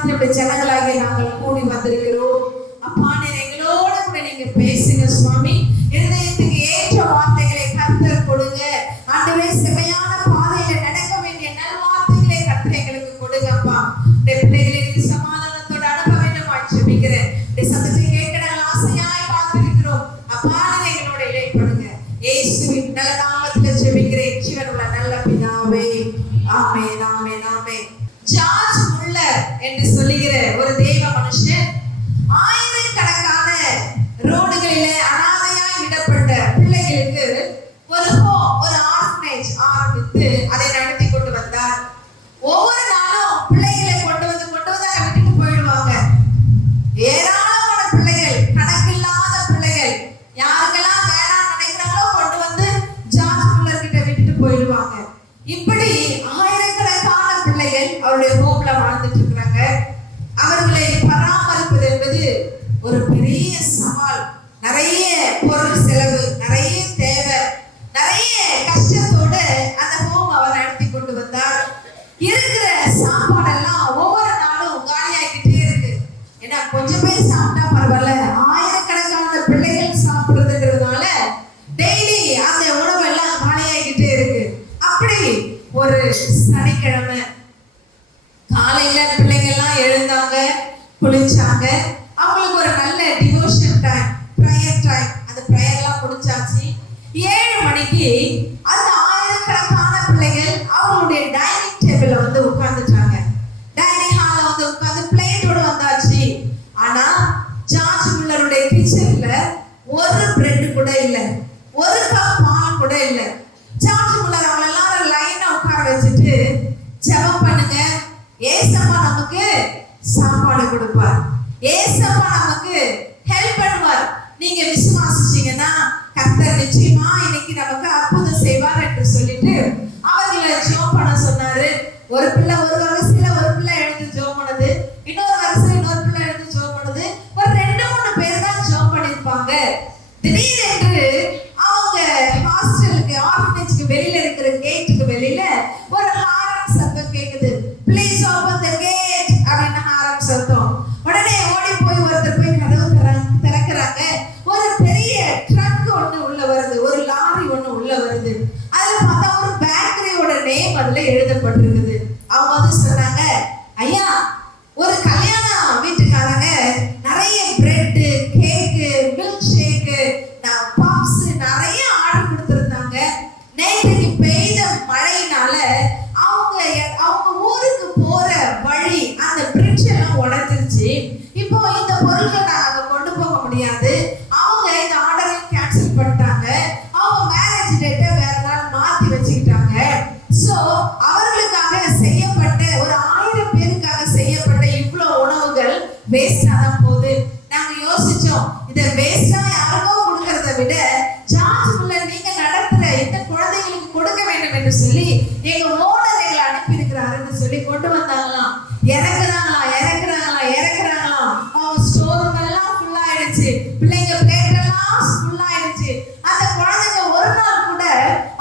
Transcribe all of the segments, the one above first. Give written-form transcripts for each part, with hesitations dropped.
ராத்திரி ஜனங்களாகிய நாங்கள் கூடி வந்திருக்கிறோம். அப்பா எங்களோட கூட நீங்க பேசுங்க சுவாமி. இருதயத்துக்கு ஏற்ற வார்த்தைகளை கர்த்தர் கொடுங்க ஆண்டவரே. செமையான பாதையில நடக்க வேண்டிய நல் வார்த்தைகளை கர்த்தர் எங்களுக்கு கொடுங்க அப்பா. பிள்ளைகளின் சமாதானத்தோட அனுப்ப வேண்டும் ஜெபிக்கிறேன். சத்தத்தை கேட்க நாங்கள் ஆசையாய் பார்த்திருக்கிறோம். அப்பா எங்களோட இடைப்படுங்க. இயேசுவின் நல்ல நாமத்தில் ஜெபிக்கிறேன் ஜீவனுள்ள நல்ல பிதாவே. ஆமென் ஆமென் ஆமென். ஜார்ஜ் முல்லர் என்று சொல்லுகிற ஒரு தெய்வ மனுஷன் ஆயிரக்கணக்கான ரோடுகளிலே அனாதையாய் விடப்பட்ட பிள்ளைகளுக்கு ஒரு ஆர்ஃபனேஜ் ஆரம்பித்து அதை நடத்தி கொண்டு வந்தார். ஒவ்வொரு நாளும் பிள்ளைகளை கொண்டு வந்து அங்க விட்டுட்டு போயிடுவாங்க. ஏராளமான பிள்ளைகள், கணக்கில்லாத பிள்ளைகள், யாருக்கெல்லாம் வேணாம்னு நினைக்கிறாங்களோ கொண்டு வந்து ஜார்ஜ் முல்லர் கிட்ட விட்டுட்டு போயிடுவாங்க. இப்படி ஆயிரக்கணக்கான பிள்ளைகள் அவருடைய ஹோம்ல வாழ்ந்துட்டு இருக்கிறாங்க. அவர்களை பராமரிப்பது என்பது ஒரு பெரிய சவால். நிறைய பொருள் செலவு, நிறைய தேவை, நிறைய கஷ்டத்தோட அந்த ஹோம் அவர் நடத்தி கொண்டு வந்தார். இருக்கிற சாப்பாடெல்லாம் ஒவ்வொரு நாளும் காலியாகிட்டே இருக்கு. ஏன்னா கொஞ்சம் பேர் சாப்பிட்டா பரவாயில்ல, ஆயிரக்கணக்கான பிள்ளைகள் சாப்பிடுறதுங்கிறதுனால டெய்லி அந்த உணவெல்லாம் காலியாகிட்டே இருக்கு. அப்படி ஒரு சனிக்கிழமை காலையில பிள்ளைங்க எல்லாம் எழுந்தாங்க, குளிச்சாங்க. அவங்களுக்கு ஒரு நல்ல டிவோஷன் டைம், ப்ரேயர் டைம். அந்த ப்ரேயர் எல்லாம் முடிச்சாச்சு. 7 மணிக்கு அந்த ஆயிரக்கணக்கான பிள்ளைகள் அவங்களுடைய டைனிங் டேபிள்ல வந்து உட்கார்ந்துட்டாங்க. டைனிங் ஹால்ல வந்து உட்கார்ந்து பிளேட்டோட வந்தாச்சு. ஆனா ஜார்ஜ் முல்லருடைய கிச்சன்ல ஒரு பிரெட் கூட இல்ல, ஒரு கப் பால் கூட இல்ல. ஜார்ஜ் முல்லர் அவங்க எல்லாரும் லைனா உட்கார வச்சுட்டு ஜெபம் பண்ணுங்க, ஏசப்பா நமக்கு சாப்பாடு கொடுப்பார், ஏசப்பா நமக்கு ஹெல்ப் பண்ணுவார், நீங்க விசுவாசிச்சீங்கன்னா கர்த்தர் நிச்சயமா இன்னைக்கு நமக்கு அற்புதம் செய்வார் என்று சொல்லிட்டு அவர்களை ஜெபம் பண்ண சொன்னாரு. ஒரு பிள்ளை ஒரு வரிசையில ஒரு பிள்ளை எழுந்து ஜெபம் பண்ணுது, இன்னொரு வரிசையில இன்னொரு பிள்ளை எழுந்து ஜெபம் பண்ணுது. ஒரு 2-3 பேர் தான் ஜெபம் பண்ணிருப்பாங்க. திடீரென்று அவங்க ஹாஸ்டலுக்கு ஆர்ஃபனேஜ்க்கு வெளியில இருக்கிற கேட்டுக்கு வெளியில ஒரு ஹாரன் சத்தம் கேக்குது. ப்ளீஸ் ஓபன் தி கேட் அப்படின ஹாரன் சத்தம். உடனே ஓடி போய் ஒருத்தர் போய் கதவு திறக்கறாங்க. ஒரு பெரிய ட்ரக் ஒன்னு உள்ள வருது, ஒரு லாரி ஒன்னு உள்ள வருது. அதுல பார்த்தா ஒரு பேக்கரியோட நேம் அதுல எழுதப்பட்டிருக்குது. அவங்க வந்து சொன்னாங்க, ஐயா ஒரு கல்யாண வீட்டுக்காரங்க நிறைய bread, cake, milk shake, puffs நிறைய ஆர்டர் கொடுத்திருந்தாங்க. நேற்றைக்கு பெய்த மழையினால அவங்க ஊருக்கு போற வழி அந்த பிரிட்ஜ் எல்லாம் உடைஞ்சிருச்சு. இப்போ இந்த பொருட்களை நாங்க கொண்டு போக முடியாது. அவங்க இந்த ஆர்டரை கேன்சல் பண்ணிட்டாங்க. அவங்க மேரேஜ் டேட்டை வேற நாள் மாத்தி வச்சுக்கிட்டாங்க. சோ அவர்களுக்காக செய்யப்பட்ட ஒரு 1000 பேருக்காக செய்யப்பட்ட இவ்வளவு உணவுகள் வேஸ்டா தான் போகுது. நாங்க யோசிச்சோம், இதை வேஸ்டா யாருக்கோ கொடுக்கறத விட ஜார்ஜ் முல்லர் நீங்க நடத்துற இந்த குழந்தைகளுக்கு கொடுக்க வேண்டும் என்று சொல்லி எங்க ஓனர் எங்களை அனுப்பி இருக்கிறாருன்னு சொல்லி கொண்டு வந்தாங்களாம். இறக்குறாங்களாம். அவங்க ஸ்டோர் எல்லாம் ஃபுல் ஆயிடுச்சு, பிள்ளைங்க பிளேட் எல்லாம் ஃபுல் ஆயிடுச்சு. அந்த குழந்தைங்க ஒரு நாள் கூட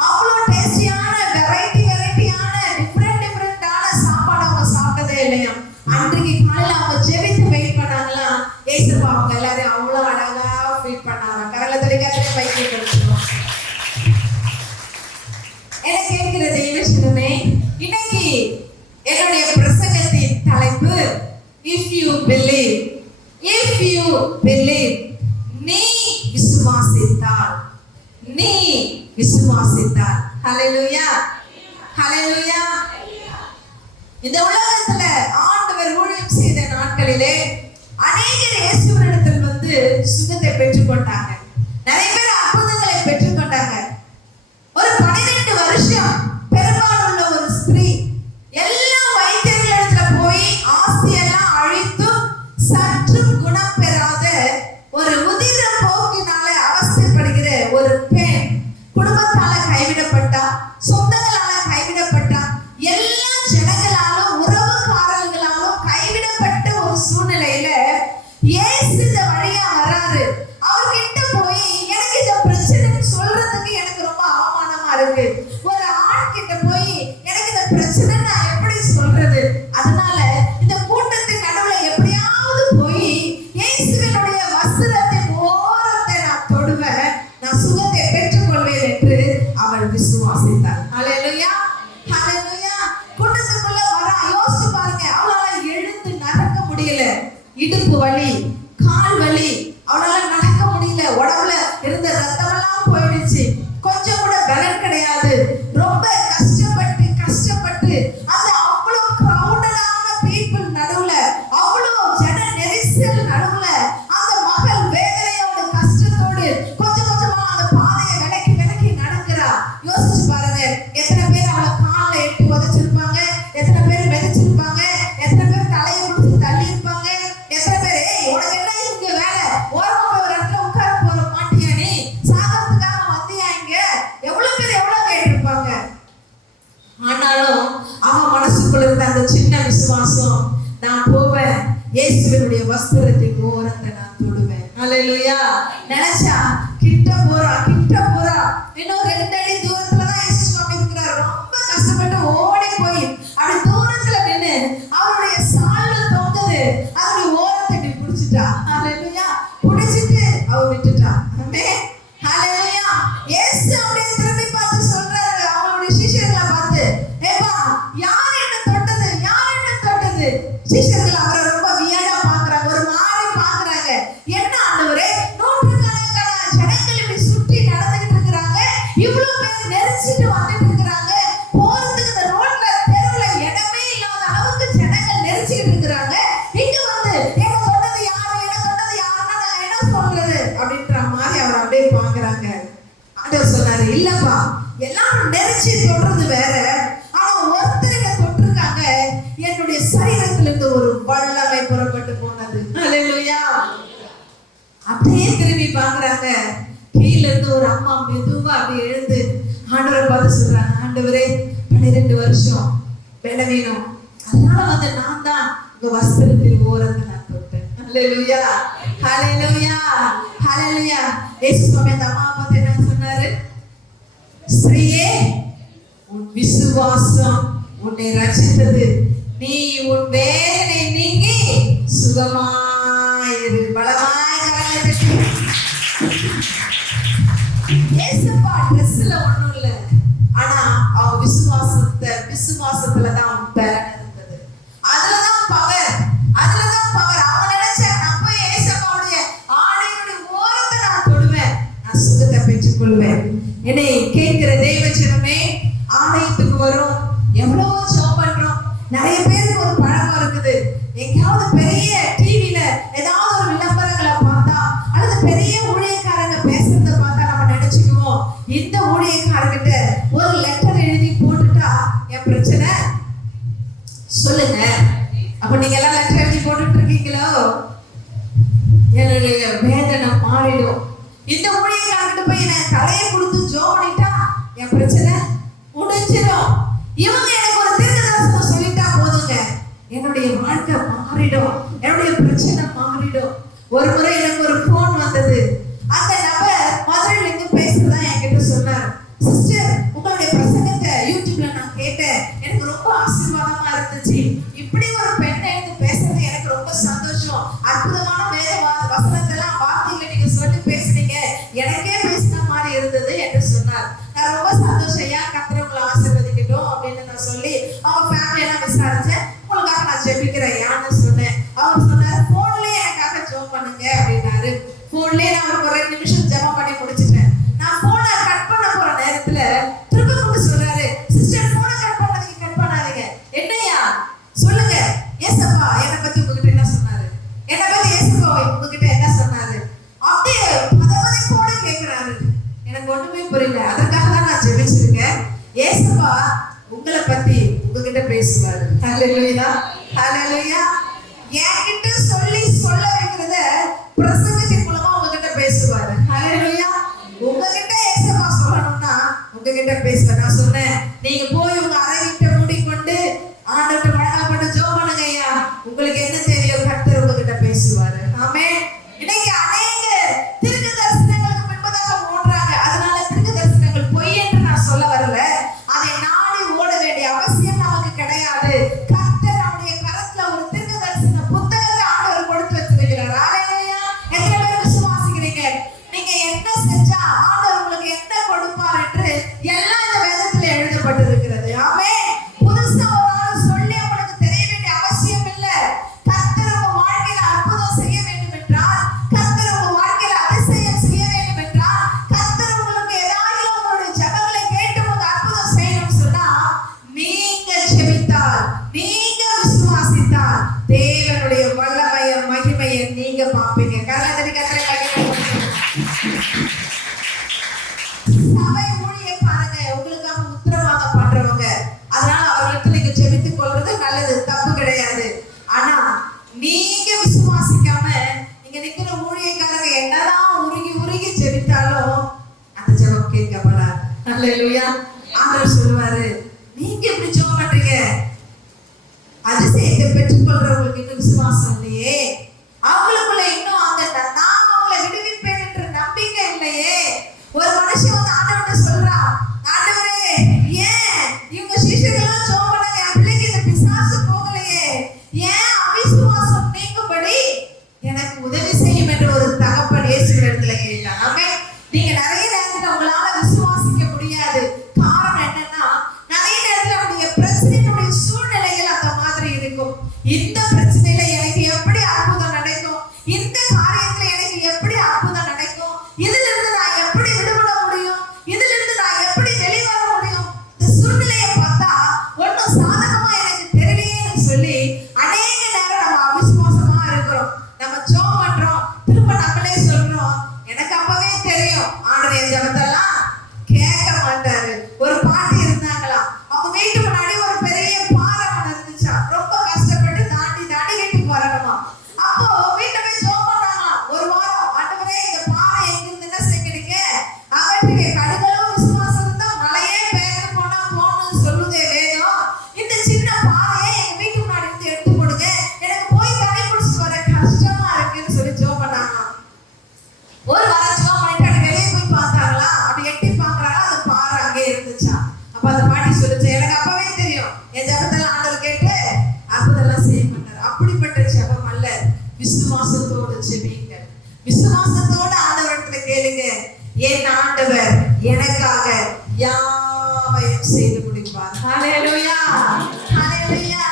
அவ்வளவு டேஸ்டியான வெரைட்டியான டிஃபரெண்டான சாப்பாடு அவங்க சாப்பிட்டதே இல்லையா. அன்றைக்கு காலையில அவங்க ஜெபித்து வெயிட் பண்ணாங்களாம். ஏசப்பா அவங்க எல்லாரும் அவ்வளவு அழகா ஃபீட் பண்ணாங்க. கரல தலைக்காக பைக்கை கொடுத்துருவோம். என்ன கேட்கிற தெய்வமே, இன்னைக்கு என்னுடைய பிரசங்கத்தின் தலைப்பு இஃப் யூ பிலீவ். நீ விசுவாசித்தால் ஹல்லேலூயா ஹல்லேலூயா. இந்த உலகத்துல ஆண்டவர் ஊழியம் செய்த நாட்களிலே அநேகர் இயேசுவினிடத்தில் வந்து சுகத்தை பெற்றுக்கொண்டாங்க. நிறைய பேர் அற்புதங்களை பெற்றுக்கொண்டாங்க. ஒரு 12 வருஷம் பெரும்பாலுள்ள ஒரு ஸ்திரீ எல்லா வைத்தியர்களிடத்துல போய் ஆஸ்தியெல்லாம் அழித்து சற்றும் குணம் பெறாத ஒரு உதிர போக்கினால அவஸ்தைப்படுகிற ஒரு பெண் குடும்பத்தால கைவிடப்பட்டா, சொந்தங்களால கைவிடப்பட்டா, எல்லா ஜனங்களாலும் உறவுக்காரர்களாலும் கைவிடப்பட்ட ஒரு சூழ்நிலையில இயேசு இந்த வழியா வராரு. அவர்கிட்ட போய் எனக்கு இந்த பிரச்சனை சொல்றதுக்கு எனக்கு ரொம்ப அவமானமா இருக்கு. ஒரு ஆண் கிட்ட போய் எனக்கு இந்த பிரச்சனை நான் எப்படி சொல்றது, அதனால இந்த கூட்டத்தின் ஹல்லேலூயா. நினைச்சா கிட்ட போறா இன்னும் 2 அடி தூரத்துல தான் இயேசு சுவாமி இருக்கிறார். ரொம்ப கஷ்டப்பட்டு ஓடி போய் அப்படி தூரத்துல நின்னு அவருடைய சால்வை தொங்குது, அவருடைய ஓரத்தை இப்படி பிடிச்சிட்டா. ஹல்லேலூயா. பிடிச்சிட்டு அவ விட்டுட்டா. ஆமென். ஹல்லேலூயா. இயேசு அப்படியே திரும்பி பார்த்து சொல்றாரு அவருடைய சீஷர்களை பார்த்து, ஏப்பா யார் என்ன தொட்டது? சீஷர்கள் அவரை ரொம்ப வியடா பாக்குறாங்க, ஒரு மாதிரி பாக்குறாங்க. என்ன ஆண்டவரே, நூற்றுக்கணக்கான ஜனங்கள் இப்படி சுற்றி நடந்துகிட்டு இருக்கிறாங்க, இவ்வளவு பேர் நெரிச்சிட்டு வந்துட்டு இருக்கிறாங்க, போறதுக்கு இந்த ரோட்ல தெருவுல இடமே இல்லாத அளவுக்கு ஜனங்கள் நெரிச்சிட்டு இருக்கிறாங்க. இங்க வந்து என்ன தொட்டது யாருன்னா நான் என்ன சொல்றது அப்படின்ற மாதிரி அவர் அப்படியே பாக்குறாங்க. ஆண்டவர் சொன்னாரு, இல்லப்பா எல்லாரும் நெரிச்சி தொடுறது வேற, ஆனா ஒருத்தருங்க தொட்டிருக்காங்க, என்னுடைய சரீரத்திலிருந்து ஒரு வல்லமை புறப்பட்டு போனது. ஹல்லேலூயா. அப்படியே திரும்பி பாக்குறாங்க, கீழ இருந்து ஒரு அம்மா மெதுவா அப்படி எழுந்து ஆண்டவரை பார்த்து சொல்றாங்க, ஆண்டவரே 12 வருஷம் பலவீனம், அதனால வந்து நான் தான் உங்க வஸ்திரத்தில் ஓரத்தை நான் தொட்டேன். ஹல்லேலூயா. ஹல்லேலூயா. ஹல்லேலூயா. இயேசு சுவாமி அந்த அம்மா பார்த்து என்ன சொன்னாரு? ஸ்ரீயே, உன் விசுவாசம் உன்னை ரட்சித்தது, நீ உன் வேதனை நீங்கி சுகமாயிரு. பலமாய் கரங்களை தட்டி. இயேசுப்பா ட்ரெஸ்ல ஒண்ணும் இல்ல, ஆனா அவ விசுவாசத்துல தான் பலன் இருந்தது. அதுலதான் பவர். அவன் நினைச்சா நம்ம இயேசுப்பாவுடைய ஆடையுடைய ஓரத்தை நான் தொடுவேன், நான் சுகத்தை பெற்றுக் கொள்வேன். என்னை கேட்கிற தெய்வச்சனமே, ஆலயத்துக்கு வரும், எவ்வளவோ ஜெபம் பண்றோம். நிறைய பேருக்கு ஒரு பழக்கம் இருக்குது, எங்கேயாவது பெரிய டிவில ஏதாவது ஒரு விளம்பரங்களை பார்த்தா அல்லது பெரிய ஊழியக்காரங்க பேசுறத பார்த்தா நம்ம நினைச்சுக்குவோம், இந்த ஊழியக்காரங்கிட்ட ஒரு லெட்டர் எழுதி போட்டுட்டா என் பிரச்சனை சொல்லுங்க. அப்ப நீங்க எல்லாம் லெட்டர் எழுதி போட்டுட்டு இருக்கீங்களோ? என்னுடைய வேதனை மாறிடும். இந்த ஊழியக்காரங்கிட்ட போய் நான் தலையை கொடுத்து ஜெபம் பண்ணிட்டா என் பிரச்சனை முடிஞ்சிடும். இவங்க எனக்கு ஒரு தீர்க்கதரிசனம் சொல்லிட்டா போதுங்க, என்னுடைய வாழ்க்கை மாறிடும், என்னுடைய பிரச்சனை மாறிடும். ஒரு முறை எனக்கு ஒரு போன் வந்தது. அந்த நபர் மதுரையில இருந்து பேசுறதா என்கிட்ட சொன்னார். சிஸ்டர், உங்களுடைய பிரசங்கத்தை யூடியூப்ல நான் கேட்டேன், எனக்கு ரொம்ப ஆசீர்வாதமா இருந்துச்சு. இப்படி ஒரு பெண்ணை எடுத்து பேசுறது எனக்கு ரொம்ப சந்தோஷம். அற்புதமான வேத வசனத்தெல்லாம் வார்த்தைகளை நீங்க சொல்லி பேசுனீங்க, எனக்கே பேசின மாதிரி இருந்தது என்று சொன்னார். நான் ரொம்ப சந்தோஷம், ஐயா கர்த்தர் உங்களை ஆசீர்வதிக்கட்டும் அப்படின்னு நான் சொல்லி அவங்க ஃபேமிலி எல்லாம் விசாரிச்சேன். உங்களுக்காக நான் ஜெபிக்கிறேன் யான்னு சொன்னேன். அவர் சொன்னார், போன்லயே எனக்காக ஜெபம் பண்ணுங்க அப்படின்னாரு. போன்லயே நான் ஒரு 2 நிமிஷம் ஜெபம் பண்ணி முடிச்சிட்டேன். நான் போனை கட் பண்ண போற நேரத்துல திரும்ப கூட சொல்றாரு, சிஸ்டர் போனை கட் பண்ணாதீங்க. என்னையா சொல்லுங்க, ஏசப்பா என்னை பத்தி உங்ககிட்ட என்ன சொன்னாரு, என்னை பத்தி ஏசப்பா உங்ககிட்ட என்ன சொன்னாரு, அப்படியே பதபதைப்போட கேட்கிறாரு. எனக்கு ஒண்ணுமே புரியல. அதற்காக தான் நான் ஜெபிச்சிருக்கேன். ஏசப்பா உங்களை பத்தி உங்ககிட்ட பேசுவாரு. ஹல்லேலூயா. ஹல்லேலூயா. என்கிட்ட சொல்ல வைக்கிறத பிரசங்கத்தின் மூலமா உங்ககிட்ட பேசுவாரு. ஹல்லேலூயா. உங்ககிட்ட ஏசப்பா சொல்லணும்னா உங்ககிட்ட பேசுவார். நான் சொன்னேன், நீங்க போய் உங்க அறை வீட்டை மூடிக்கொண்டு ஆண்டவர்கிட்ட வழங்கப்பட்ட ஜெபம் பண்ணுங்க ஐயா, உங்களுக்கு என்ன தேவையோ கர்த்தர் உங்ககிட்ட பேசுவாரு. ஆமென். இன்னைக்கு அநேக தீர்க்க தரிசனங்களுக்கு பின்பதாக ஓடுறாங்க. அதனால தீர்க்க தரிசனங்கள் பொய் என்று நான் சொல்ல வரல. அதை நாடி ஓட வேண்டிய அவசியம் நமக்கு கிடையாது. கர்த்தர் நம்முடைய கரத்துல ஒரு தீர்க்க தரிசன புத்தகத்தை ஆண்டவர் கொடுத்து வச்சிருக்கிறார். ஹல்லேலூயா. எத்தனை பேர் விசுவாசிக்கிறீங்க? நீங்க என்ன செஞ்சா ஆண்டவர் உங்களுக்கு என்ன கொடுப்பார் என்று எல்லாம் இந்த வேதத்துல எழுதப்பட்டிருக்கிறது. ஆமென். புதுசா ஒரு ஆள் சொல்லி உங்களுக்கு தெரிய வேண்டிய அவசியம் இல்லை. கர்த்தர் உங்க வாழ்க்கையில அற்புதம் செய்ய வேண்டும் என்றால், கர்த்தர் உங்க வாழ்க்கையில அதிசயம் செய்ய வேண்டும் என்றால், கர்த்தர் உங்களுக்கு ஏதாவது உங்களுடைய ஜெபங்களை கேட்டு உங்களுக்கு அற்புதம் செய்யணும்னு சொன்னா, நீங்க ஜெபித்தால், நீங்க விசுவாசித்தால் தேவனுடைய வல்லமைய மகிமையை நீங்க பார்ப்பீங்க. கர்த்தரை சபை ஊழியக்காரங்க உங்களுக்காக உத்தரவாதம் பண்றவங்க, அதனால அவர்களுக்கு நீங்க ஜெபித்துக் கொள்றது நல்லது, தப்பு கிடையாது. ஆனா நீங்க விசுவாசிக்காம நீங்க நிக்கிற ஊழியக்காரங்க என்னதான் உருகி ஜெபித்தாலும் அந்த ஜெபம் கேட்கப்படாது. ஹல்லேலூயா. ஆண்டவர் சொல்லுவாரு, நீங்க எப்படி ஜெபம் பண்றீங்க, அதிசயத்தை பெற்றுக் கொள்றவங்களுக்கு இன்னும் விசுவாசம் இல்லையே, அவங்களுக்குள்ள இன்னும் அந்த நான் அவங்களை உடனே சொல்றோம், எனக்கு அப்பவே தெரியும் ஆண்டவர் என் ஜெபத்தெல்லாம் கேட்க மாட்டாரு. ஒரு பாட்டி இருந்தாங்களா, அவங்க வீட்டு முன்னாடி ஒரு பெரிய பாறை ஒண்ணு இருந்துச்சா. ரொம்ப கஷ்டப்பட்டு தாண்டி தாண்டி வீட்டுக்கு வரணுமா. அப்போ வீட்டுல போய் ஜெபம் பண்ணாங்களா ஒரு வாரம். ஆண்டவரே இந்த பாறை எங்க இருந்து என்ன செஞ்சீங்க அகற்றுங்க. கடுகளவு விசுவாசம் இருந்தா மலையே பெயர்ந்து போனா போகணும்னு சொல்லுதே வேதம். இந்த சின்ன பாறையை எங்க வீட்டு முன்னாடி இருந்து எடுத்து போடுங்க, எனக்கு போய் தண்ணி குடிச்சிட்டு வர கஷ்டமா இருக்குன்னு சொல்லி ஜெபம் பண்ணாங்களா. ஒரு வாரம் ஜெபம் பண்ணிட்டு வெளியே போய் பார்த்தாங்களா. அப்படி எட்டி பார்க்கறாங்க, அந்த பாறை அங்கே இருந்துச்சா. அப்ப அந்த பாட்டி சொல்லுச்சு, எனக்கு அப்பவே தெரியும் என் ஜெபத்தெல்லாம் ஆண்டவர் கேட்டு அற்புதம்லாம் செய்ய மாட்டார். அப்படிப்பட்ட ஜெபம் அல்ல, விசுவாசத்தோடு ஜெபிங்க. விசுவாசத்தோடு ஆண்டவரிடத்துல கேளுங்க. என் ஆண்டவர் எனக்காக யாவையும் செய்து முடிப்பார். ஹalleluya, ஹalleluya.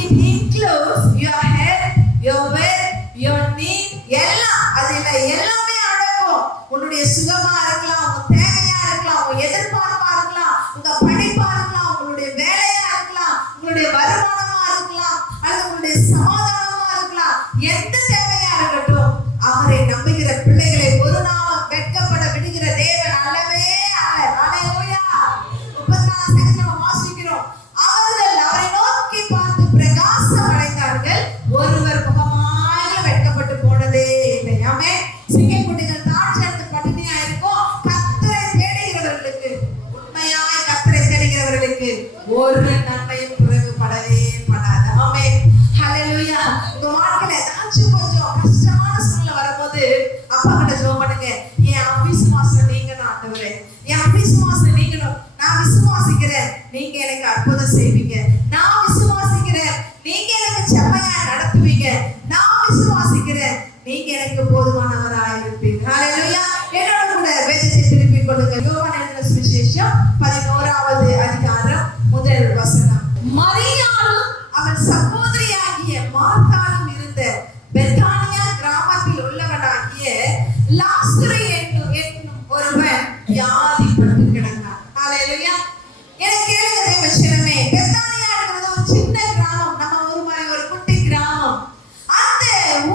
It includes your head, your wealth, your need, எல்லாம் அதுல எல்லாமே அடங்கும். உன்னுடைய சுகமா இருக்கலாம், உங்க தேவையா இருக்கலாம், உங்க எதிர்பார்ப்பா இருக்கலாம், உங்க படிப்பா இருக்கலாம், உங்களுடைய வேலையா இருக்கலாம், உங்களுடைய வருமானமா இருக்கலாம், அல்லது உங்களுடைய சமாதானமா இருக்கலாம். எந்த தேவையா இருக்கட்டும், அவரை நம்புகிற பிள்ளைகளை ஒரு நாளும் வெட்கப்பட விடுகிற தேவன் அல்லவே அல்ல. ஹalleluya. 34 வசனத்துல வாசிக்கிறோம், அவர்கள் அவரை நோக்கி பார்த்து பிரகாசம் அடைந்தார்கள், ஒருவர் முகமாக வெட்கப்பட்டு போனதே இல்லை. ஆமென். சிங்கக்குட்டிகள் தாழ்ச்சியடைந்து பட்டினியா இருக்கும். கர்த்தரை தேடுகிறவர்களுக்கு, உண்மையாய் கர்த்தரை தேடுகிறவர்களுக்கு ஒரு நன்மையும் குறைவுபடவே படாது. ஆமென். ஹalleluya. உங்க வாழ்க்கையில ஏதாச்சும் கொஞ்சம் கஷ்டமான சூழ்நிலை வரும்போது அப்பா கிட்ட ஜெபம் பண்ணுங்க. என் அவிசுவாசம் நீங்கணும் ஆண்டவரே, என் அவிசுவாசம் நீங்கணும். நான் விசுவாசிக்கிறேன், நீங்க எனக்கு அற்புதம் செய்வீங்க. நான் விசுவாசிக்கிறேன், நீங்க எனக்கு செம்மையா நடத்துவீங்க. நான் விசுவாசிக்கிறேன், நீங்க எனக்கு போதுமானவராக இருப்பீங்க. ஹalleluya. என்னோட கூட வேதத்தை திருப்பிக் கொள்ளுங்க. யோவான் எழுதின சுவிசேஷம் 11வது அதிகாரம் முதல் வசனம். மரியாளும் அவள் சகோதரியாகிய மார்த்தாளும் இருந்த பெத்தானியா கிராமத்தில் உள்ளவனாகிய லாசரு என்னும் ஒருவன் வியாதிப்பட்டு கிடந்தான். ஹalleluya. எனக்கு கேளுங்க தேவ ஜனமே, பெத்தானியாங்கிறது ஒரு சின்ன கிராமம், நம்ம ஊர் மாதிரி ஒரு குட்டி கிராமம். அந்த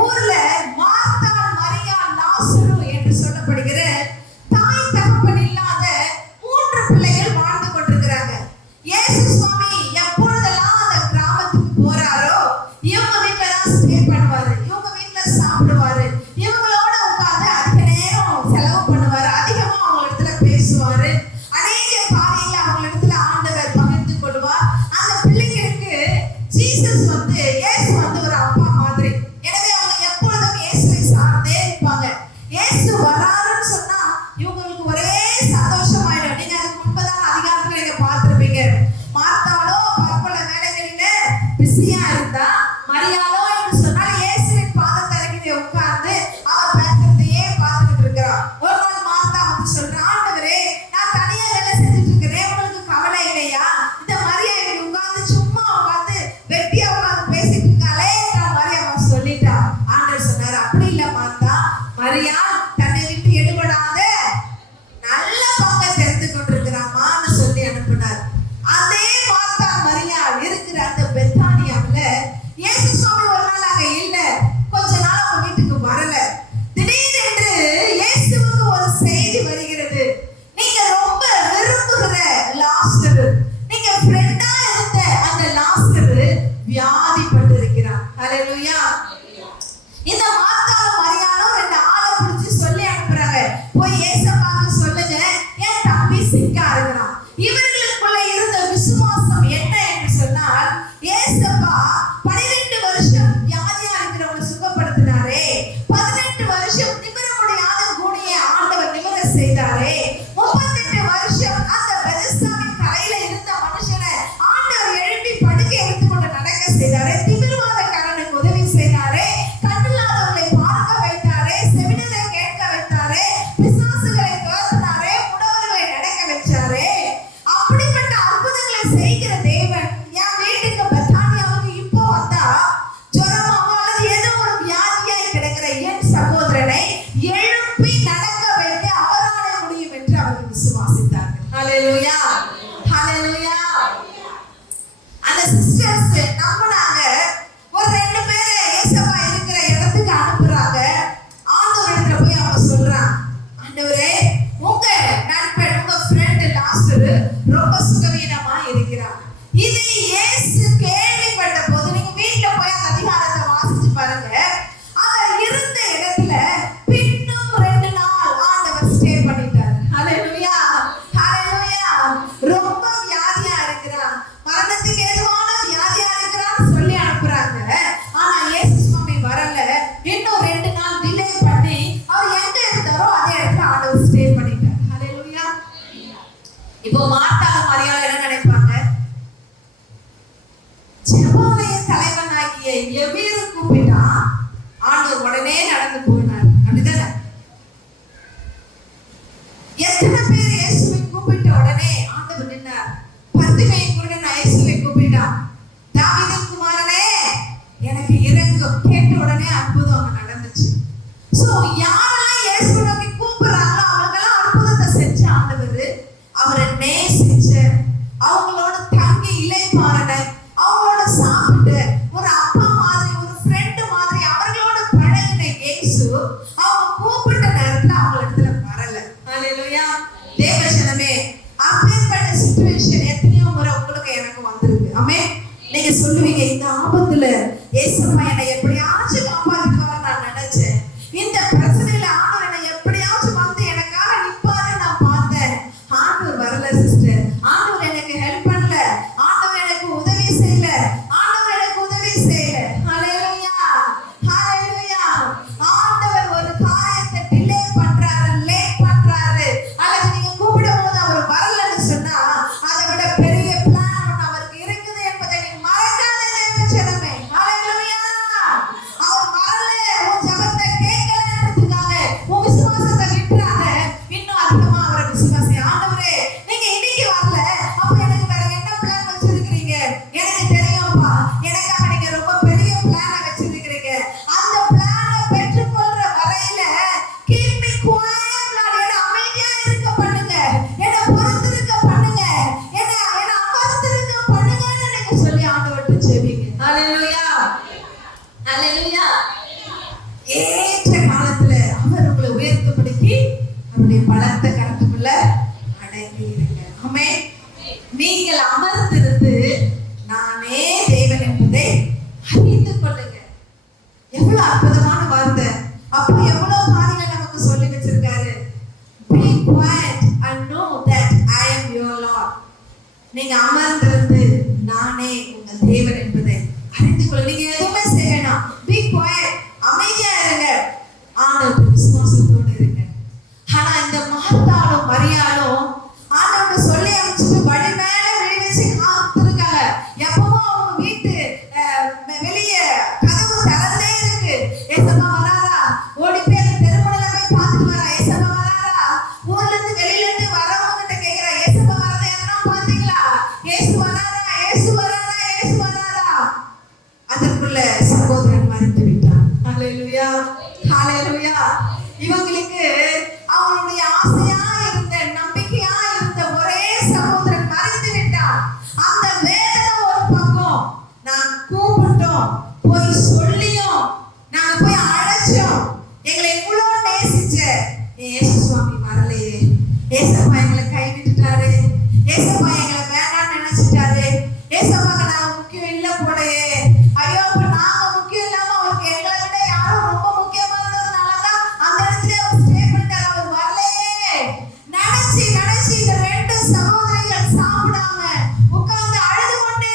ஊர்ல மார்த்தாள், மரியாள், லாசரு என்று சொல்லப்படுகிற தாய் தகப்பன் இல்லாத 3 பிள்ளைகள் வாழ்ந்து கொண்டிருக்கிறாங்க. இயேசு சுவாமி எப்பொழுதெல்லாம் அந்த கிராமத்துக்கு போறாரோ இவங்க வீட்டுல தான் ஸ்டே பண்ணுவாரு, இவங்க வீட்டுல சாப்பிடுவாரு, இவங்களோட உட்கார்ந்து அதிக நேரம் சொல்றான், ஆண்டவரே உங்க நண்பன் உங்க ஃப்ரெண்ட் லாசரு ரொம்ப சுகவீனமா இருக்கிறார். இதை இயேசு கேள்விப்பட்ட போது நீங்க வீட்டுல போய் அந்த அதிகாரத்தை வாசிச்சு பாருங்க. அவர் இருந்த இடத்துல பின்னும் 2 நாள் ஆண்டவர் ஸ்டே பண்ணிட்டார். ஹல்லேலூயா, ஹல்லேலூயா. ரொம்ப வியாதியா இருக்கிறான், மரணத்துக்கு ஏதுவான வியாதியா இருக்கிறான்னு சொல்லி அனுப்புறாங்க. ஆனா இயேசு சுவாமி வரல. இன்னும் 2 நாள் டிலே பண்ணி அவர் எங்க இருந்தாரோ அதே இடத்துல ஆண்டவர் ஸ்டே பண்ணிட்டார். ஹல்லேலூயா. இப்போ மார்த்தாலும் மரியாதை என்ன நினைப்பாங்க? ஜெபாலய தலைவனாகிய எவீரு கூப்பிட்டா ஆண்டவர் உடனே நடந்து போனார். அப்படிதானே? எத்தனை பேர் இயேசுவை கூப்பிட்ட உடனே ஆண்டவர் நின்னார்? பர்திமேயு குருடன் இயேசுவை கூப்பிட்டான், தாவீதின் குமாரனே எனக்கு இரங்கும். கேட்ட உடனே அற்புதம் அங்க நடந்துச்சு. சோ யாரெல்லாம் இயேசுவை நோக்கி கூப்பிடுறாங்களோ அவங்கெல்லாம் அற்புதத்தை செஞ்ச ஆண்டவர் அவரை நேசிச்ச, அவங்களோட தங்கி இளைப்பாறன, அவங்களோட சாப்பிட்டு ஒரு அப்பா மாதிரி ஒரு ஃப்ரெண்ட் மாதிரி அவர்களோட பழகின இயேசு அவங்க கூப்பிட்ட நேரத்துல அவங்க இடத்துல வரல. ஹல்லேலூயா. தேவஜனமே, அப்பேற்பட்ட சிச்சுவேஷன் எத்தனையோ முறை உங்களுக்கு எனக்கு வந்திருக்கு. ஆமென். நீங்க சொல்லுவீங்க, இந்த ஆபத்துல இயேசுப்பா என்னை எப்படியாச்சும் காப்பாத்திக்குவார் நான் நினைச்சேன். இந்த பிரச்சனையில ஆண்டவர் என்னை எப்படியாச்சும் வந்து எனக்காக நிப்பாரு நான் பார்த்தேன். ஆண்டவர் வரல சிஸ்டர். ஆண்டவர் எனக்கு ஹெல்ப் பண்ணல. ஆண்டவர் எனக்கு உதவி செய்யல. ஆண்டவர் எனக்கு உதவி செய்யல. ஹல்லேலூயா, ஹல்லேலூயா. ஆண்டவர் ஒரு காரியத்தை டிலே பண்றாரு, லேட் பண்றாரு, அல்லது நீங்க கூப்பிடும்போது அவர் வரலன்னு சொன்னா அதை விட பெரிய பிளான் ஒன்று அவருக்கு இருக்குது என்பதை நீங்க மறக்காதீங்க தேவஜனமே. ஹல்லேலூயா. அவர் வரல, உன் ஜெபத்தை கேட்கலன்றதுக்காக உன் விசுவாசத்தை விட்டுறாத. இன்னும் அதிகமா அவரை விசுவாசி. ஆண்டவரே நீங்க இன்னைக்கு வரல, அப்ப எனக்கு வேற என்ன பிளான் வச்சிருக்கீங்க? எனக்கு தெரியும்பா, எனக்காக நீங்க ரொம்ப பெரிய பிளானை வச்சிருக்கீங்க. அந்த பிளானை பெற்றுக்கொள்ற வரையில keep me quiet Lord. என்ன அமைதியா இருக்க பண்ணுங்க, என்ன பொறுத்திருக்க பண்ணுங்க, என்ன அமர்ந்திருக்க பண்ணுங்கன்னு நீங்க சொல்லி ஆண்டவர்ட்ட ஜெபிங்க. ஹல்லேலூயா, ஹல்லேலூயா. ஏற்ற காலத்துல அவர் உங்களை உயர்த்தும்படிக்கு அவருடைய பலத்த கரத்துக்குள்ள அடங்கி இருங்க. ஆமென். நீங்கள் அமர்ந்திருந்து நானே தேவன் என்பதை அறிந்து கொள்ளுங்க. எவ்வளவு அற்புதமான வார்த்தை. அப்போ எவ்வளவு காரியங்கள் நமக்கு சொல்லி வச்சிருக்காரு. Be quiet and know that I am your Lord. நீங்க அமர்ந்திருந்து நானே உங்க தேவன் என்பதை அறிந்து கொள்ள. நீங்க எதுவுமே செய்ய வேணாம். Be quiet, அமைதியா இருங்க, ஆண்டவருக்கு விசுவாசத்தோட இருங்க. ஆனா இந்த மார்த்தாளும் மரியாளும் ஆண்டவர்ட்ட சொல்லி அமைச்சிட்டு வழி மேல விழி வச்சு காத்திருக்காங்க. எப்பவும் அவங்க வீட்டு வெளியே கதவு திறந்தே இருக்கு. ஏசப்பா வராரா? ஓடி போய் அந்த தெருமுனையில போய் பார்த்துட்டு வரா. ஏசப்பா வராரா? ஊர்ல இருந்து வெளியில இருந்து வரவங்க கிட்ட கேக்குறா, ஏசப்பா வரதை எதனா பாத்தீங்களா? ஏசு வராரா? ஏசு வராரா? ஏசு வராரா? அதற்குள்ள சகோதரன் மறித்து விட்டான். ஹல்லேலூயா, ஹல்லேலூயா. இவங்களுக்கு அவருடைய ஆசையா இருந்த, நம்பிக்கையா இருந்த ஒரே சகோதரன் மறித்து விட்டான். அந்த வேதனை ஒரு பக்கம். நான் கூப்பிட்டோம், போய் சொல்லியும், நாங்க போய் அழைச்சோம், எங்களை இவ்வளவு நேசிச்ச இயேசு சுவாமி வரலையே. ஏசப்பா எங்களை கைவிட்டுட்டாரு. ஏசப்பா எங்களை வேண்டாம்னு நினைச்சிட்டாரு. ஏசப்பாக்கு நாங்க முக்கியம் இல்ல போலயே. ஐயோ, அப்ப நாங்க முக்கியம் இல்லாம அவருக்கு எங்களை விட யாரும் ரொம்ப முக்கியமா இருந்ததுனாலதான் அந்த இடத்துல அவர் ஸ்டே பண்ணிட்டாரு. அவர் வரலையே நினைச்சு நினைச்சு இந்த 2 சகோதரிகள் சாப்பிடாம உட்கார்ந்து அழுது கொண்டே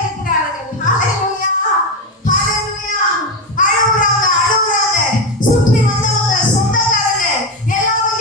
இருக்கிறார்கள். ஹல்லேலூயா, ஹல்லேலூயா. அழுகுறாங்க, அழுகுறாங்க. சுற்றி வந்தவங்க, சொந்தக்காரங்க எல்லாரும்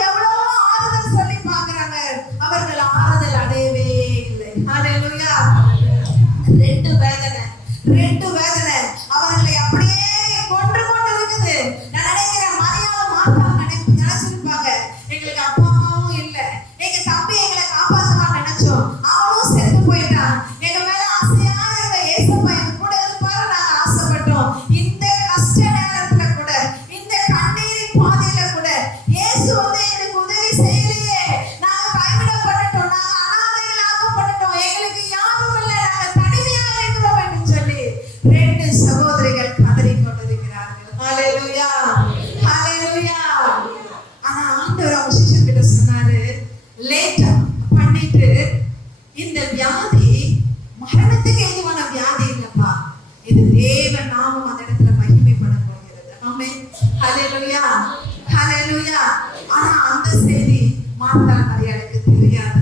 செய்தி மார்த்தா மரியாளுக்கு தெரியாது.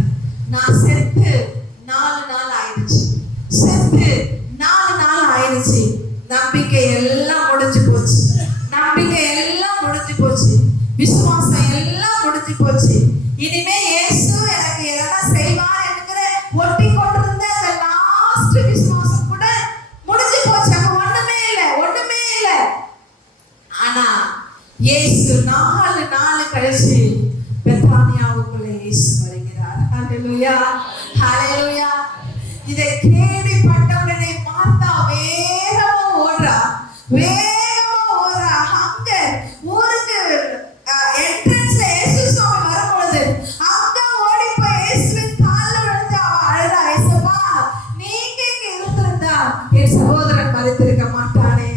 நான் செத்து 4 நாள் ஆயிடுச்சு, செத்து 4 நாள் ஆயிடுச்சு, நம்பிக்கை எல்லாம் முடிஞ்சு போச்சு, நம்பிக்கை எல்லாம் முடிஞ்சு போச்சு, விசுவாசம் எல்லாம் முடிஞ்சு போச்சு, இனிமே இயேசு எனக்கு எதனா செய்வார் என்கிற ஒட்டி கொண்டிருந்த அந்த லாஸ்ட் விசுவாசம் கூட முடிஞ்சு போச்சு. அங்க ஒண்ணுமே இல்லை, ஒண்ணுமே இல்லை. ஆனா இயேசு 4 நாள் கழிச்சு பெத்தானியாவுக்குள்ள இயேசு வருகிறார். ஹalleluya, ஹalleluya. இதை கேள்விப்பட்டவுடனே மார்த்தா வேகமா ஓடுறா, வேகமா ஓடுறா. அங்க ஊருக்கு என்ட்ரன்ஸ்ல இயேசு சுவாமி வரும்பொழுது அங்க ஓடி போய் இயேசுவின் கால்ல விழுந்து அவ அழுறா, இயேசுவா நீங்க இங்க இருந்திருந்தா என் சகோதரன் மரித்திருக்க மாட்டானே,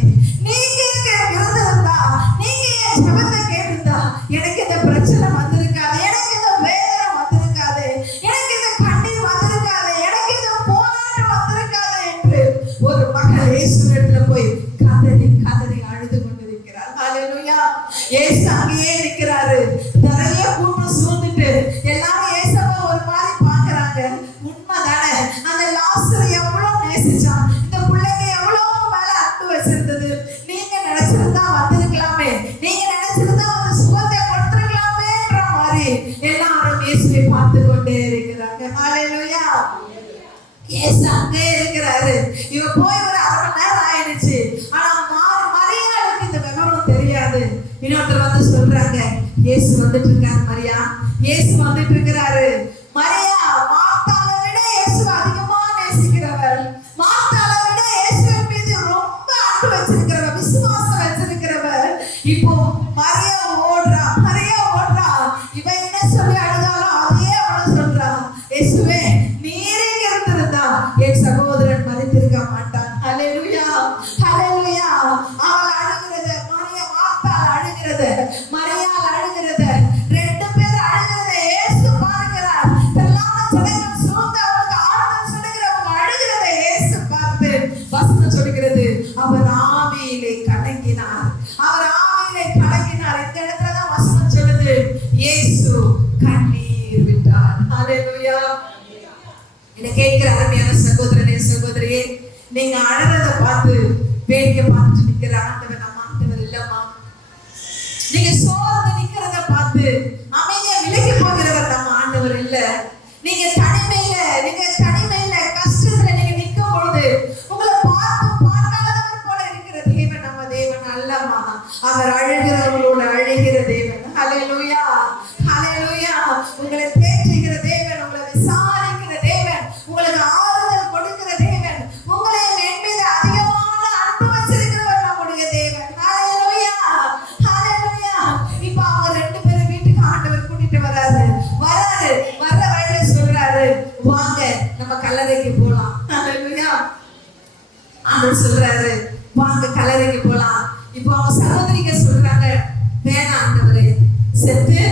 நீங்க இங்க இருந்திருந்தா, நீங்க என் ஜெபத்தை கேட்டிருந்தா எனக்கு இந்த பிரச்சனை வந்திருக்காது, எனக்கு இந்த வேதனை வந்திருக்காது, எனக்கு இந்த கண்ணீர் வந்திருக்காது, எனக்கு இந்த போராட்டம் வந்திருக்காது என்று ஒரு மகள் இயேசுவிடத்துல போய் கதறி கதறி அழுது கொண்டிருக்கிறார். ஹalleluya. இயேசு அங்கேயே இருக்கிறாரு. நிறைய கூட்டம் சூழ்ந்துட்டு எல்லாரும் இயேசுவை ஒரு மாதிரி பார்க்கறாங்க. உண்மைதானே, அந்த லாசரு எவ்வளவு நேசிச்சான், இந்த பிள்ளைங்க எவ்வளவு மேல அன்பு வச்சிருந்தது. நீங்க நினைச்சிருந்தா வந்திருக்கலாமே, நீங்க நினைச்சிருந்தா அந்த சுகத்தை கொடுத்திருக்கலாமேன்ற மாதிரி எல்லாரும் இயேசுவை பார்த்து கொண்டே இருக்கிறாங்க. ஹalleluya. இயேசு அங்கே இருக்கிறாரு. இவ போய் ஒரு 1/2 மணி நேரம் ஆயிடுச்சு. ஆனா மரியாளுக்கு இந்த விவரம் தெரியாது. இன்னொருத்தர் வந்து சொல்றாங்க, இயேசு வந்துட்டு இருக்காரு மரியா, இயேசு வந்துட்டு இருக்கிறாரு. மரியா மார்த்தாளை விட இயேசுவை அதிகமா நேசிக்கிறவர், மார்த்தாளை விட இயேசுவின் மீது ரொம்ப அன்பு வச்சிருக்கிறவர், விசுவாசம் வச்சிருக்கிறவர். இப்போ மரியா ஓடுறா, மரியா ஓடுறா. இவ என்ன சொல்லி அழுதாலும் அதையே அவளை சொல்றா, இயேசுவே நீரே இருந்திருந்தா என் சகோதரன் மரித்திருக்க மாட்டான். ஹalleluya, ஹalleluya. அவள் அழுகிறது, மார்த்தாள் அழுகிறது, மரியாள் அழுகிறது, 2 பேர் அழுகிறத இயேசு பார்க்கிறார். திரளான ஜனங்கள் சூழ்ந்து அவளுக்கு ஆறுதல் சொல்லுகிறவங்க அழுகிறத இயேசு பார்த்து வசனம் சொல்கிறது, அவர் ஆவியிலே கலங்கினார், அவர் ஆவியிலே கலங்கினார். இந்த இடத்துல தான் வசனம் சொல்லுது, இயேசு கண்ணீர் விட்டார். ஹalleluya. இதை கேட்கிற அருமையான சகோதரனே சகோதரியே, நீங்க அழறத பார்த்து வேடிக்கை பார்த்துட்டு நிக்கிற ஆண்டவர் நம்ம ஆண்டவர் இல்லம்மா. நீங்க சோர்ந்து நிக்கிறத பார்த்து அமைதியா விலகி போகிறவர் நம்ம ஆண்டவர் இல்ல. நீங்க தனிமையில கஷ்டத்துல நீங்க நிற்கும் பொழுது உங்களை பார்க்காதவர் போல இருக்கிற தேவன் நம்ம தேவன் அல்லம்மா. அவர் அழுகிறவர்களோட அழுகிற தேவன். ஹalleluya, ஹalleluya. உங்களை தேற்றுகிற தேவன், உங்களை விசாரிக்கிற தேவன், உங்களுக்கு ஆறுதல் கொடுக்கிற தேவன், உங்களை என் மீது அதிகமான அன்பு வச்சிருக்கிறவர் நம்முடைய தேவன். ஹalleluya, ஹalleluya. இப்போ அவங்க 2 பேரும் வீட்டுக்கு ஆண்டவர் கூட்டிட்டு வர்ற வழியில சொல்றாரு, வாங்க நம்ம கல்லறைக்கு போலாம். ஹalleluya. ஆண்டவர் சொல்றாரு, வாங்க கல்லறைக்கு போலாம். இப்போ அவங்க சகோதரிங்க சொல்றாங்க, வேணாம் ஆண்டவரே, செத்து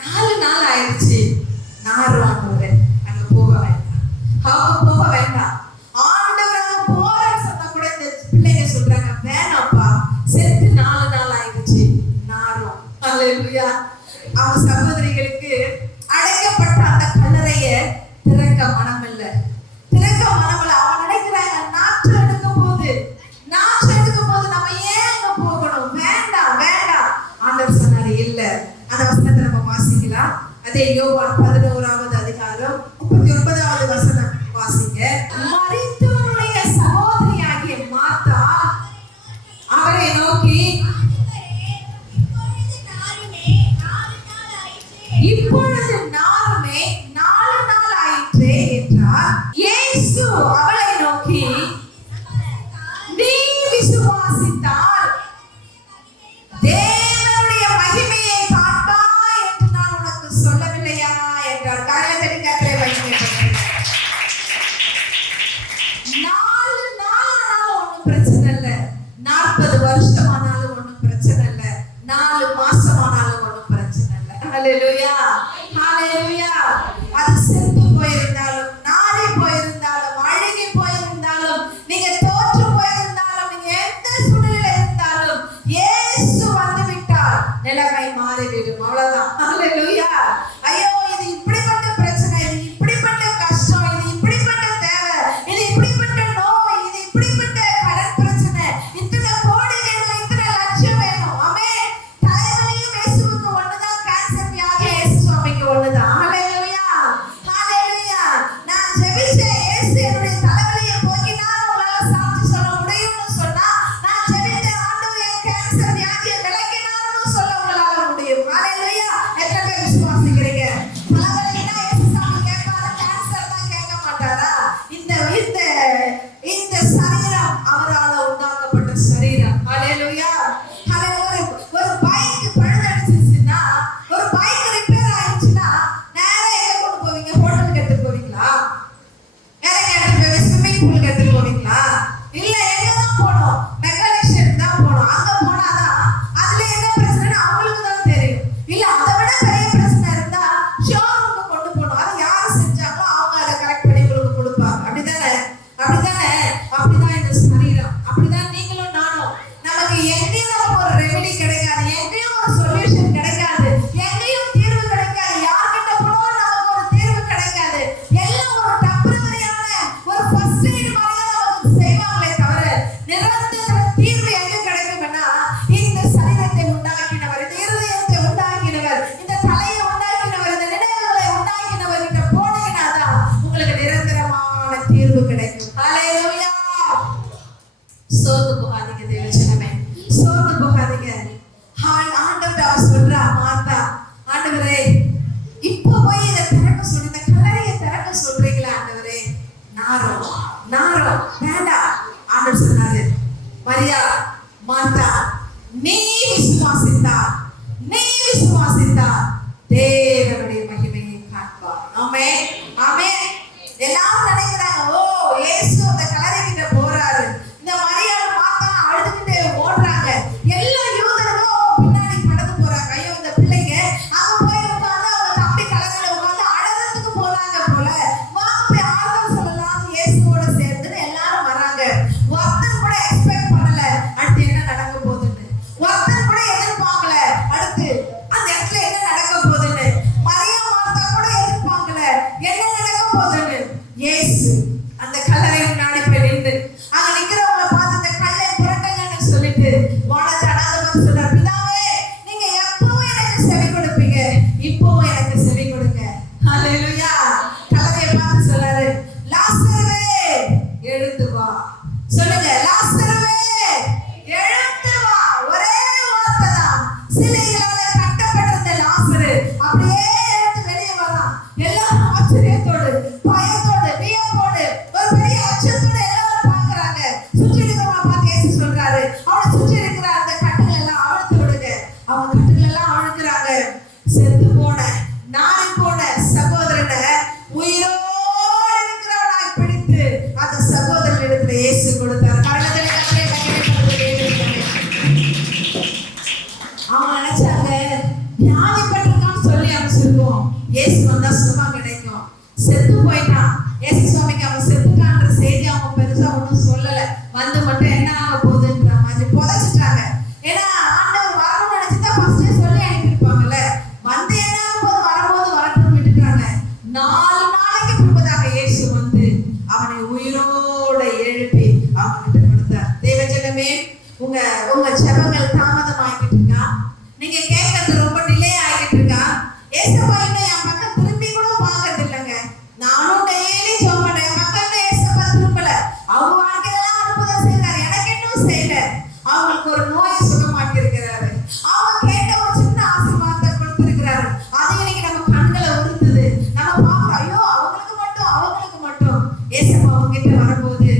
4 நாள் ஆயிடுச்சு, நாரும் ஆண்டவரே அங்க போக வேண்டாம், அவங்க போக வேண்டாம். ஆண்டவர் அங்க போறேன்னு சொன்னா கூட இந்த பிள்ளைங்க சொல்றாங்க, வேணாப்பா, செத்து 4 நாள் ஆயிடுச்சு, நாரும். ஹalleluya. அவங்க சகோதரிகளுக்கு அடைக்கப்பட்ட அந்த கல்லறைய திறக்க மனம் இல்ல, திறக்க மனம் இல்ல. அவங்க நினைக்கிறாங்க, நாற்று எடுக்கும் போது நம்ம ஏன் அங்க போகணும், வேண்டாம் வேண்டாம். ஆண்டவர் சொன்னாரு இல்ல. அந்த வசனத்தை நம்ம வாசிக்கலாம். அதே யோவான் 11வது அதிகாரம் 39வது வசனம் வாசிங்க. மரித்தவருடைய சகோதரியாகிய மார்த்தா அவரை நோக்கி, இப்பொழுது நாருமே 4 நாள் ஆயிற்றே என்றார். இயேசு அவளை நோக்கி, நீ விசுவாசித்தால் தேவனுடைய மகிமையை காண்பாய் என்று நான் உனக்கு சொல்லவில்லையா என்றார். கரங்களை தட்டி வைங்க. 4 நாள் ஆனாலும் ஒன்றும் பிரச்சனை இல்லை, 40 வருஷம் ஆனாலும் ஒன்றும் பிரச்சனை இல்லை, 4 மாசம் ஆனாலும் ஒன்றும் பிரச்சனை இல்லை. ஹalleluya, ஹalleluya. அது செத்து போயிருந்தாலும், நாடி போயிருந்தாலும், அழுகி போயிருந்தாலும், நீங்க தோற்று போயிருந்தாலும், நீங்க எந்த சூழ்நிலையில இருந்தாலும் இயேசு வந்து விட்டார், நிலைமை மாறிவிடும். அவ்வளவுதான். ஆண்டவரே இப்ப போய் இதை திறக்க சொல்லி இந்த கல்லறையை திறக்க சொல்றீங்களா ஆண்டவரே? நாரம் நாரம் வேண்டாம். ஆண்டவர் சொன்னாரு, மரியா மார்த்தா, நீ விசுவாசித்தார், நீ விசுவாசித்தார், தேவனுடைய மகிமையை காண்பார். ஆமென் ஆமென். எல்லாரும் நினைக்கிறாங்க, ஓ இயேசு அந்த கல்லறை கிட்ட போறாரு, இந்த மரியாள் மார்த்தா அழுதுகிட்டே ஓடுறாங்க, எல்லா யூதர்களும் பின்னாடி கடந்து போறாங்க. ஐயோ இந்த பிள்ளைங்க அங்க போய் உட்கார்ந்து அவங்க தம்பி கல்லறையில உட்கார்ந்து அழறதுக்கு போறாங்க போல, வாங்க போய் ஆறுதல் சொல்லலாம் இயேசுவோட சேர்ந்து எல்லாரும் வராங்க. ஒருத்தர் கூட எக்ஸ்பெக்ட் பண்ணல அடுத்து என்ன நடக்க போகுதுன்னு, ஒருத்தர் கூட எதிர்பார்க்கல அடுத்து அந்த இடத்துல என்ன நடக்க போகுதுன்னு, மரியா மார்த்தா கூட எதிர்பார்க்கல என்ன நடக்க போகுதுன்னு. இயேசு அந்த கல்லறை முன்னாடி போய் நின்று அங்க நிக்கிறவங்கள பார்த்து இந்த கல்லை புரட்டுங்கன்னு சொல்லிட்டு வானத்தை அனாதபதி சொல்றார், பிதாவே நீங்க எப்பவும் எனக்கு செவி கொடுப்பீங்க, இப்பவும் எனக்கு செவி கொடுங்க. ஹல்லேலூயா. கல்லறையை பார்த்து சொல்றாரு, லாசருவே எழுந்து வா. சொல்லுங்க, லாசருவே எழுந்து வா. ஒரே வார்த்தை தான். சிலைகளால கட்டப்பட்டிருந்த லாசரு அப்படியே எழுந்து வெளியே வரான். எல்லாரும் ஆச்சரியத்தோடு பயத்தோடு வியப்போடு ஒரு பெரிய அச்சத்தோடு எல்லாரும் பார்க்கறாங்க. சுற்றி இருக்கிறவங்க பார்த்து இயேசு சொல்றாரு, அவனை சுற்றி இருக்கிற அந்த கட்டுகள் எல்லாம் அழுத்து விடுங்க. அவங்க கட்டுகள் எல்லாம் அழுக்குறாங்க. செத்து போன நாரி போன சகோதரனை உயிரோடு இருக்கிறவனாய் பிடித்து அந்த சகோதரன் இடத்துல இயேசு கொடுத்தார். கரணத்திலே கட்டளை அவங்க நினைச்சாங்க வியாதிப்பட்டிருக்கான்னு சொல்லி அமைச்சிருக்கோம், இயேசு வந்தா சும்மா கிடைக்கும். செத்து போயிட்டான், இயேசு சுவாமிக்கு அவன் செத்துட்டான்ற செய்தி அவங்க பெருசா ஒன்றும் சொல்லல, வந்து மட்டும் என்ன ஆக போகுதுன்ற மாதிரி புதைச்சிட்டாங்க. ஏன்னா ஆண்டவர் வரணும்னு நினைச்சுதான் ஃபர்ஸ்டே சொல்லி அனுப்பியிருப்பாங்கல்ல, வந்து என்ன ஆக போது வரும்போது வரட்டும் விட்டுட்டாங்க. 4 நாளைக்கு முன்பதாக இயேசு வந்து அவனை உயிரோட எழுப்பி அவன்கிட்ட கொடுத்தார். தேவஜனமே, உங்க ஜெபங்கள் தாமதம் ஆகிட்டு இருக்கா? நீங்க கேட்கறது ரொம்ப டிலே ஆகிட்டு இருக்கா? ஏசப்பா இன்னும் என் பக்கம் திரும்பி கூட பார்க்கறது இல்லைங்க. நானும் டெய்லி ஜெபம் பண்றேன், என் பக்கம் ஏசப்பா திரும்பல. அவங்க வாழ்க்கையில அற்புதம் செய்யறாரு, எனக்கு இன்னும் செய்யல. அவங்களுக்கு ஒரு நோயை சுகமாக்கி இருக்கிறாரு, அவங்க கேட்ட ஒரு சின்ன ஆசீர்வாதத்தை கொடுத்திருக்கிறாரு. அது இன்னைக்கு நம்ம கண்களை உறுத்துது. நம்ம பார்க்கிறோம், ஐயோ அவங்களுக்கு மட்டும் ஏசப்பா அவங்க கிட்ட வரும்போது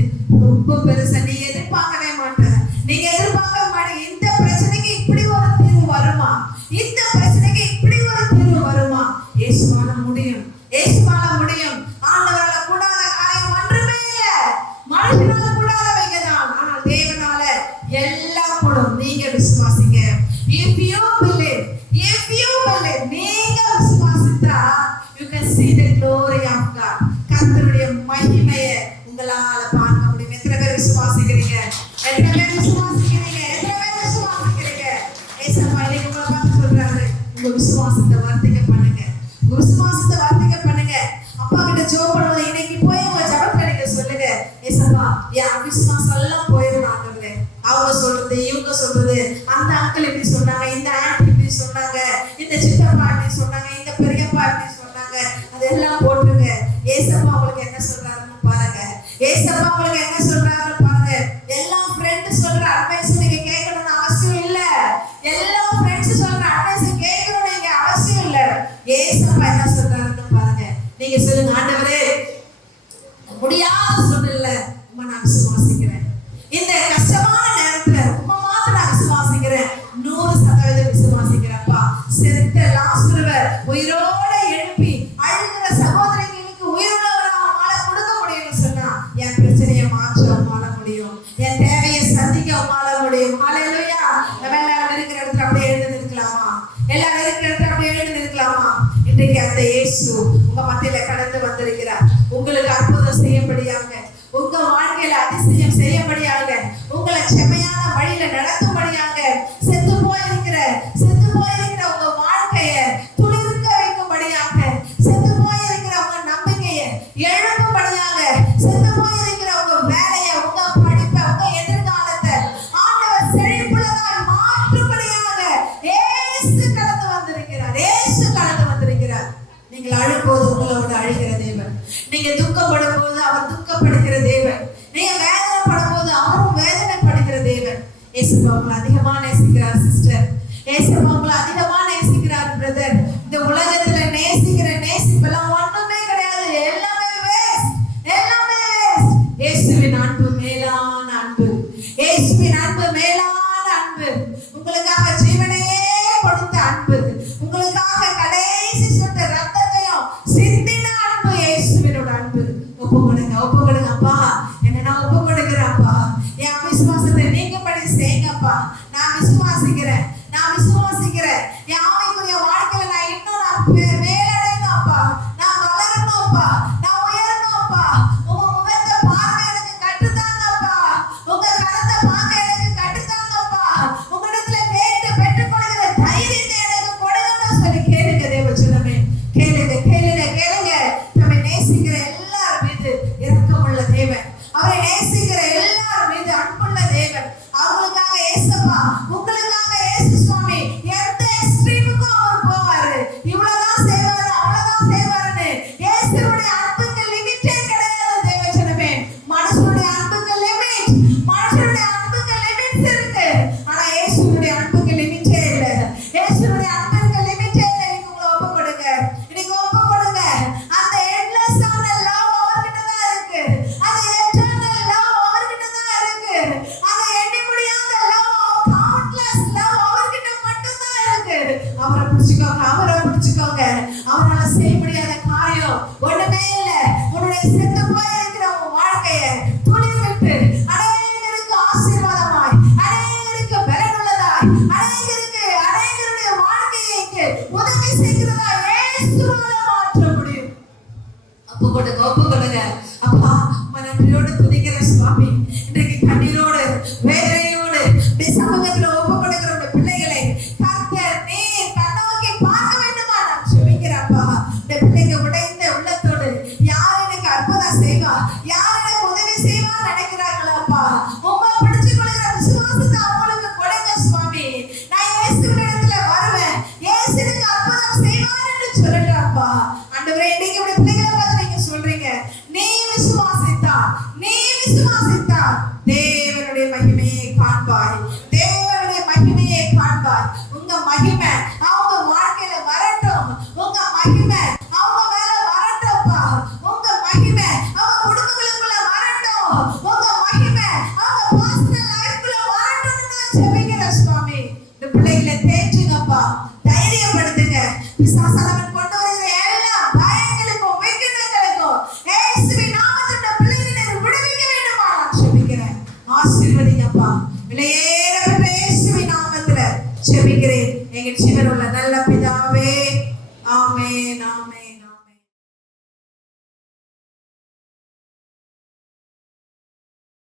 ரொம்ப பெருசா நீ எதிர்பார்க்கவே மாட்டேன். நீங்க எதிர்பார்க்க மாட்டீங்க, இந்த பிரச்சனைக்கு இப்படி ஒரு தீர்வு வருமா, இந்த பிரச்சனைக்கு இப்படி ஒரு தீர்வு வருமா? இயேசுவால முடியும், இயேசுவால முடியும். ஆண்டவரால கூடாத காரியம் ஒன்றுமே இல்ல. மனுஷனால கூடாதவைங்க தான், ஆனால் தேவனால எல்லாம் கூடும். நீங்க விசுவாசிங்க. If you believe, நீங்க விசுவாசித்தா you can see the glory of God. கர்த்தருடைய மகிமையை உங்களால பார்க்க முடியும். எத்தனை பேர் விசுவாசிக்கிறீங்க? எத்தனை பேர் விசுவாசிக்கிறீங்க? எத்தனை பேர் விசுவாசிக்கிறீங்க? ஏசப்பா இன்னைக்கு உங்களை பார்த்து சொல்றாரு, உங்க விசுவாசத்தை வர்த்திக்க பண்ணுங்க, உங்க விசுவாசத்தை வர்த்திக்க பண்ணுங்க. அப்பா கிட்ட ஜெபம் பண்ணுவோம். இன்னைக்கு போய் உங்க ஜெபத்துல நீங்க சொல்லுங்க, ஏசப்பா என் விசுவாசம் எல்லாம் போயிடும் ஆண்டவரே. அவங்க சொல்றது, இவங்க சொல்றது, அந்த அங்கிள் இப்படி சொன்னாங்க, இந்த ஆண்டி இப்படி சொன்னாங்க, இந்த சித்தப்பா இப்படி சொன்னாங்க, இந்த பெரியப்பா இப்படி சொன்னாங்க, அதெல்லாம் போட்டுருங்க. ஏசப்பா உங்களுக்கு என்ன சொல்றாருன்னு பாருங்க. ஏசப்பா உங்களுக்கு என்ன சொல்றாருன்னு பாருங்க. எல்லாம் ஃப்ரெண்ட் சொல்ற அட்வைஸ் நீங்க கேட்கணும்னு அவசியம் இல்ல. எல்லா ஃப்ரெண்ட்ஸ் சொல்ற அட்வைஸ் கேட்கணும்னு நீங்க அவசியம் இல்ல. ஏசப்பா என்ன சொல்றாருன்னு பாருங்க. நீங்க சொல்லுங்க, ஆண்டவரே முடியாத சூழ்நிலையில உம்மை நான் விசுவாசிக்கிறேன். இந்த கஷ்டமான நேரத்துல உம்மை மாத்திரம் நான் விசுவாசிக்கிறேன். 100% விசுவாசிக்கிறேன்ப்பா. செத்த லாசருவை உயிரோட எழுப்பி அழுகிற சகோதரிகளுக்கு உயிருள்ளவரை அவனால கொடுக்க முடியும்னு சொன்னா என் பிரச்சனையை மாற்ற அவனால முடியும், என் தேவையை சந்திக்க அவனால முடியும். ஹல்லேலூயா. நம்ம எல்லாரும் இருக்கிற இடத்துல அப்படியே எழுந்து நிற்கலாமா? எல்லாரும் இருக்கிற இடத்துல அப்படியே எழுந்து நிற்கலாமா? இன்றைக்கு அந்த இயேசு உங்க மத்தியில கடந்து வந்திருக்கிறார். உங்களுக்கு அற்புதம் செய்யப்படியாக, உங்க வாழ்க்கையில அதிசயம் செய்யப்படியாக, உங்களை செம்மையான வழியில நடத்தும்படியாக, செத்து போயிருக்கிற உங்க வாழ்க்கையை துளிர்க்க வைக்கும்படியாக, செத்து போயிருக்கிற உங்க நம்பிக்கையை எழுப்பும்படியாக, செத்து போயிருக்கிற உங்க வேலையை, உங்க படிப்பை, உங்க எதிர்காலத்தை ஆண்டவர் செழிப்புள்ளதாய் மாற்றும்படியாக இயேசு கடந்து வந்திருக்கிறார். இயேசு கடந்து வந்திருக்கிறார். நீங்கள் அழும்போது உங்களோடு அழுகிற தேவன், நீங்க துக்கப்படும் போது அவர் துக்கப்படுகிற தேவன், நீங்க வேதனைப்படும் போது அவரும் வேதனைப்படுகிற தேவன். இயேசுவா உங்களை அதிகமா நேசிக்கிறார் சிஸ்டர், இயேசுவா உங்களை அதிகமா நேசிக்கிறார் பிரதர். இந்த பிள்ளைகளுக்கு உதவி செய்கிறதா இயேசுவால மாற்ற முடியும். ஒப்பு கொடுங்க. அப்பா நன்றியோடு துதிக்கிற சுவாமி, இன்றைக்கு கண்ணீரோடு வேதனையோடு சமூகத்துல ஒப்பு கொடுக்கிற பிள்ளைகளை கர்த்தர் நீர் கண்ணோக்கி பார்க்க வேண்டுமா நான் செபிக்கிறப்பா. இந்த பிள்ளைங்க உடைந்த உள்ளத்தோடு யார் எனக்கு அற்புதம் செய்வா, யார் எனக்கு உதவி செய்வா நினைக்கிறாங்களப்பா. உண்மை பிடிச்சு கொள்கிற விசுவாசத்தை அவங்களுக்கு கொடுங்க சுவாமி. நான் இயேசுவின் இடத்துல வருவேன், இயேசு எனக்கு அற்புதம் செய்வார் என்று சொல்லுறாப்பா. ஆண்டவரே, இன்னைக்கு இப்படி பிள்ளைகளை பார்த்து நீங்க சொல்றீங்க, நீ விசுவாசித்தா தேவனுடைய மகிமையை காண்பாய், தேவனுடைய மகிமையை காண்பாய். உங்க மகிமை அவங்க வாழ்க்கையில வரட்டும், உங்க மகிமை அவங்க மேல வரட்டும்ப்பா, உங்க மகிமை அவங்க குடும்பங்களுக்குள்ள வரட்டும், உங்க மகிமை அவங்க பர்சனல் லைஃப்ல வரட்டும்னு நான் ஜெபிக்கிறேன் சுவாமி. இந்த பிள்ளைகளை தேற்றுங்கப்பா, தைரியப்படுத்துங்க. பிசாசானவன் கொண்டு வருகிற எல்லா பயங்களுக்கும் விக்கினங்களுக்கும் இயேசுவின் நாமத்தில் பிள்ளைகளை விடுவிக்க வேண்டுமா நான் ஜெபிக்கிறேன். ஆசீர்வதிங்கப்பா. விலையேறப்பட்ட இயேசுவின் நாமத்தில் ஜெபிக்கிறேன் எங்கள் ஜீவனுள்ள நல்ல பிதாவே. ஆமென், ஆமென்.